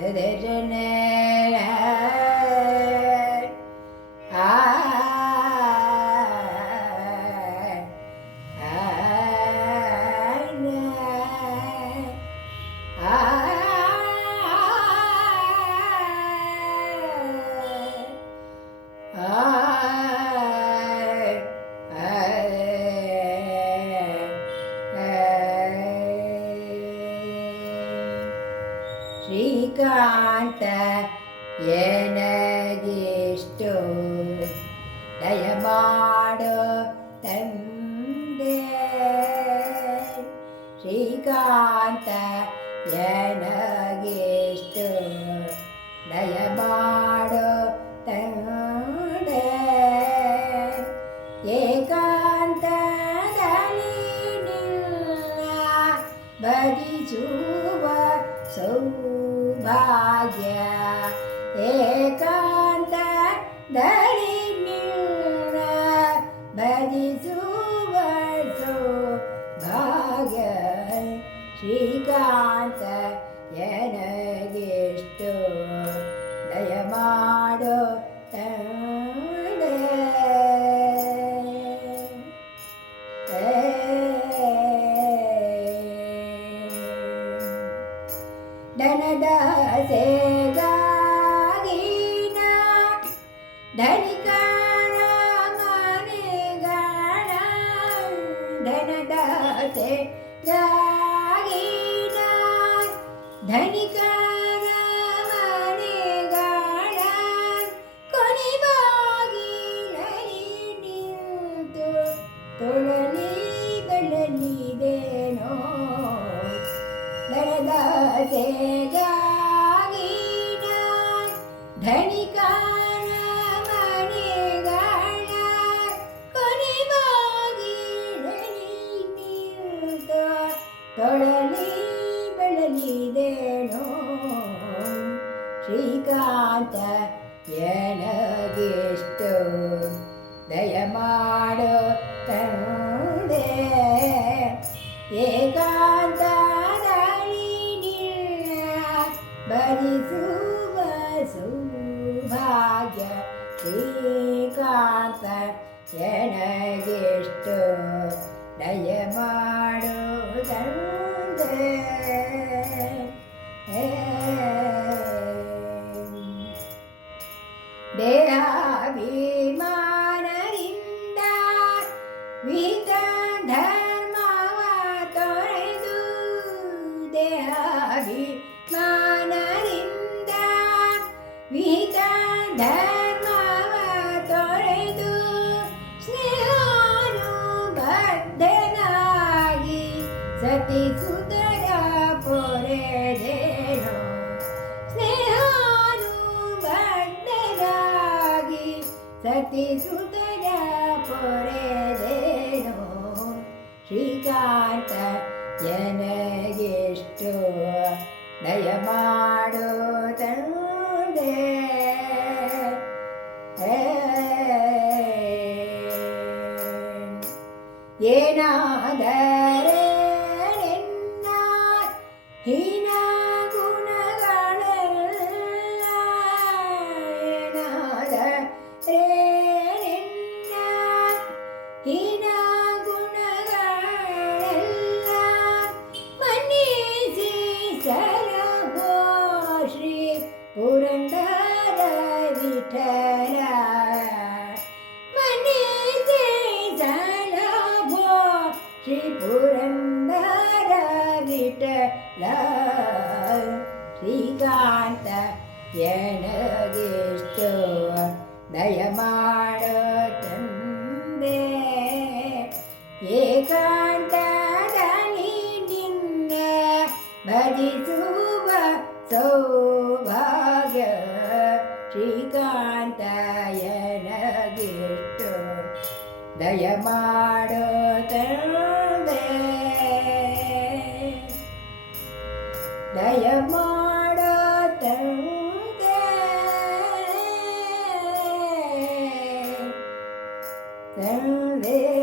でででね ಎನಗಿಷ್ಟು ದಯಮಾಡೋ ತಂದೆ ಶ್ರೀಕಾಂತ ಎನಗಿಷ್ಟು ದಯಮಾಡೋ ಏಕಾಂತದಲ್ಲಿ ನಿನ್ನ ಭಜಿಸುವ ಸೌಭಾಗ್ಯ ಶ್ರೀಕಾಂತ ಎನಗೆಷ್ಟು ದಯಮಾಡೋ ತಂದೆ ಜಾಗಿನ ಧನಿಕನ ಮನೆಗಳ ಕೊನೆ ಬಾಗಿಲಲ್ಲಿ ನಿಂತು ತೊಳಲಿ ಬೆಳಲಿದೇನೋ ಬೆಳೆದ ಸೇಗ ತೊಳಲಿ ಬೆಳಲಿದೇನೋ ಶ್ರೀಕಾಂತ ಎನಗೆಷ್ಟು ದಯಮಾಡೋ ತಂದೆ ಏಕಾಂತದಲ್ಲಿ ನಿನ್ನ ಭರಿಸುವ ಸೌಭಾಗ್ಯ ಶ್ರೀಕಾಂತ ಎನಗೆಷ್ಟು ದಯಮಾಡೋ ತಂದೆ ಸತಿ ಸುತರ ಪೊರೆದೇನೋ ಶ್ರೀಕಾಂತ ಎನಗೆಷ್ಟು ದಯಮಾಡೋ ತಂದೆ ಏನಾದರೆ जन भो श्रीपुरन्दर गीटल श्रीकान्त जनगिष्टयमाण ಶ್ರೀಕಾಂತಯನಗಿಟ್ಟು ದಯಮಾಡೋ ತಂದೆ. ದಯಮಾಡೋ ತಂದೆ. ತಂದೆ.